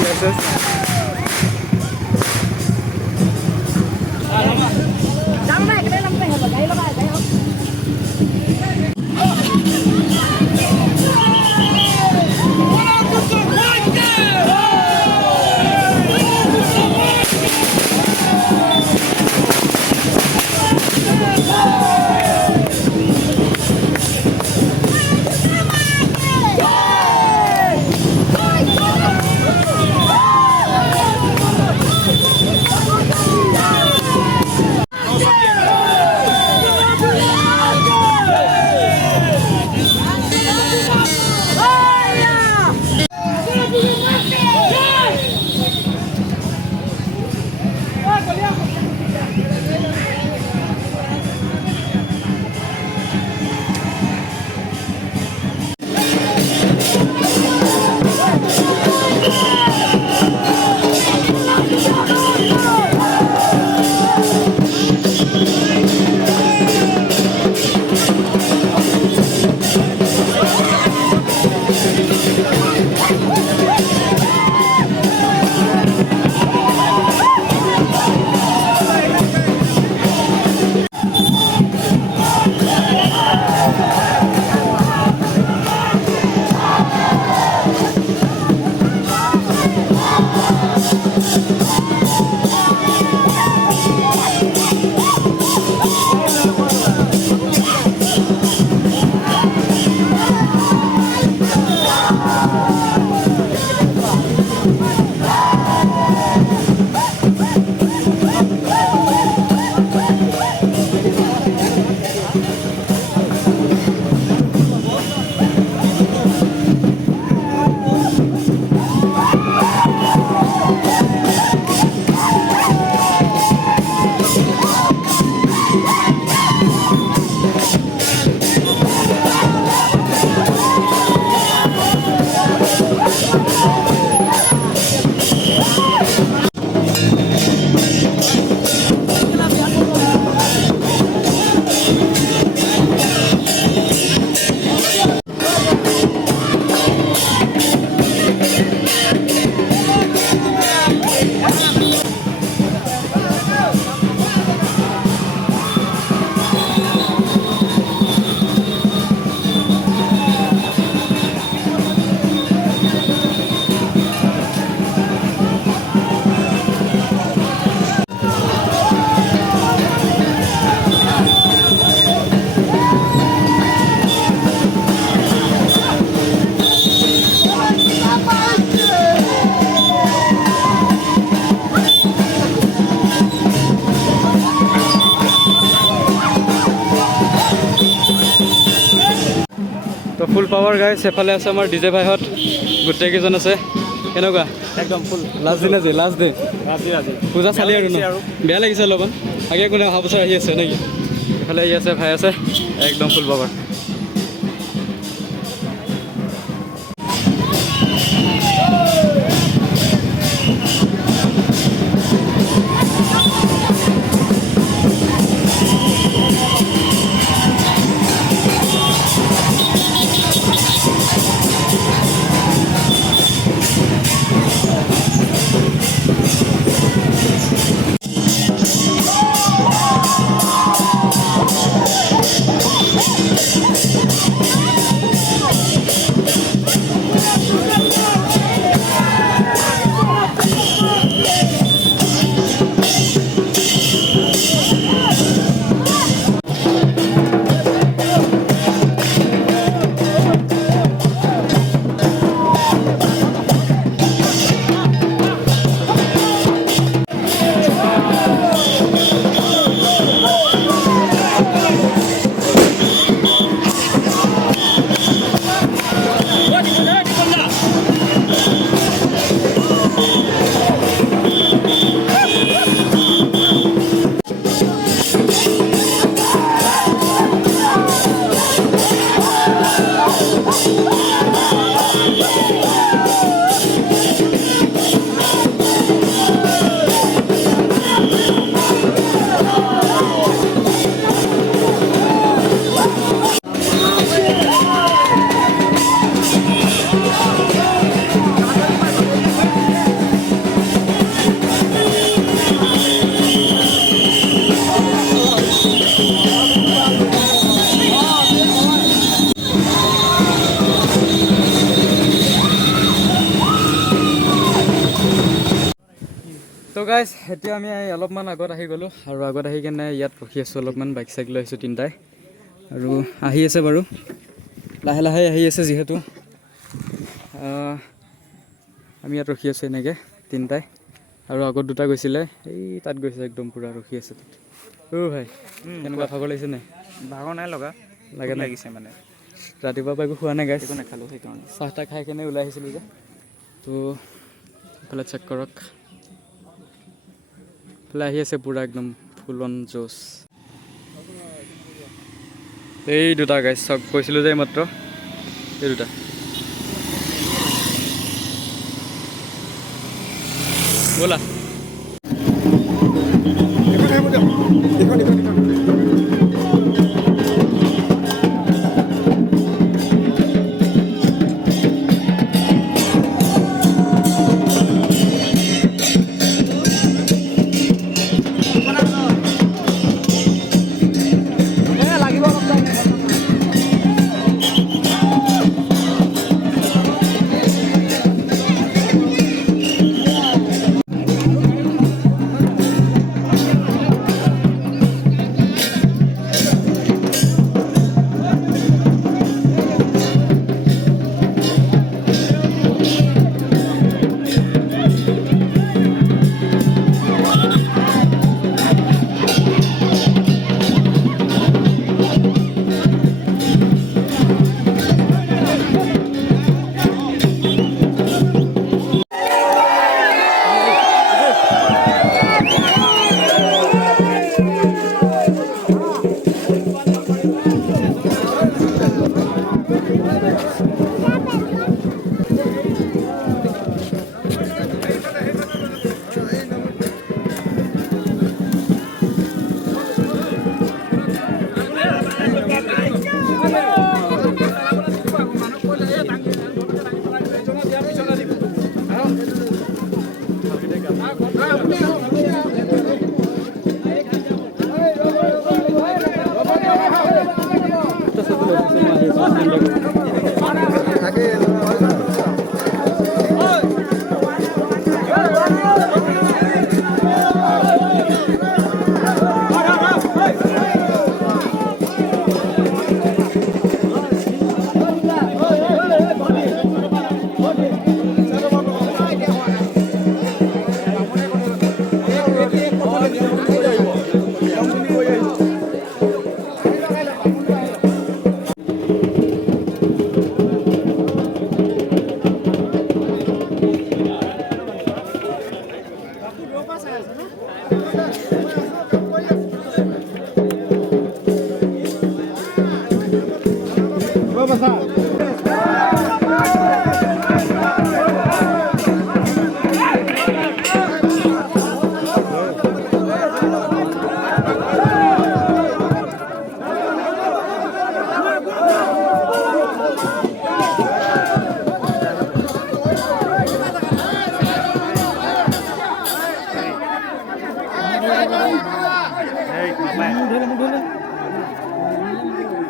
places. তো ফুল power গাইছ এফালে আছে আমাৰ ডিজে ভাইহঁত গোটেইকেইজন আছে কেনেকুৱা একদম ফুল লাষ্ট দিন আজি লাষ্ট ডে আজি পূজা চালি আৰু বেয়া লাগিছে অলপমান আগে কোনে অহা বছৰ আহি আছে নেকি এফালে আহি আছে ভাই আছে একদম ফুল পাৱাৰ গাইজ এতিয়া আমি অলপমান আগত আহি গ'লোঁ আৰু আগত আহি কেনে ইয়াত ৰখি আছোঁ অলপমান বাইক চাইক লৈ আহিছোঁ তিনিটাই আৰু আহি আছে বাৰু লাহে লাহে আহি আছে যিহেতু আমি ইয়াত ৰখি আছোঁ এনেকৈ তিনিটাই আৰু আগত দুটা গৈছিলে এই তাত গৈছে একদম পূৰা ৰখি আছে তাত ভাই কেনেকুৱা ভাগৰ লাগিছে নাই ভাগৰ নাই লগা লাগিছে মানে ৰাতিপুৱাৰ পৰা একো খোৱা নাই গাইজ একো নাখালোঁ সেইকাৰণে চাহ তাহ খাই কেনে ওলাই আহিছিলোঁ যে তো এইফালে চেক কৰক এইফালে আহি আছে পূৰা একদম ফুল অন জোচ এই দুটা গাইজ চব কৈছিলোঁ যে মাত্ৰ এই দুটা ব'লা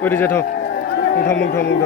কৈ দিছে থ মুখ ধ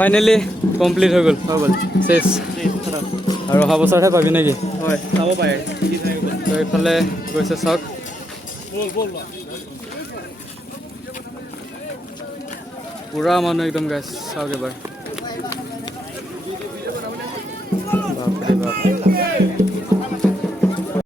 ফাইনেলি কমপ্লিট হৈ গ'ল চেছ আৰু অহা বছৰহে পাবি নেকি হয় চাব পাৰে তো এইফালে গৈছে চাওক পুৰা মানুহ একদম গাইছ চাওক এবাৰ বাপৰে বাপ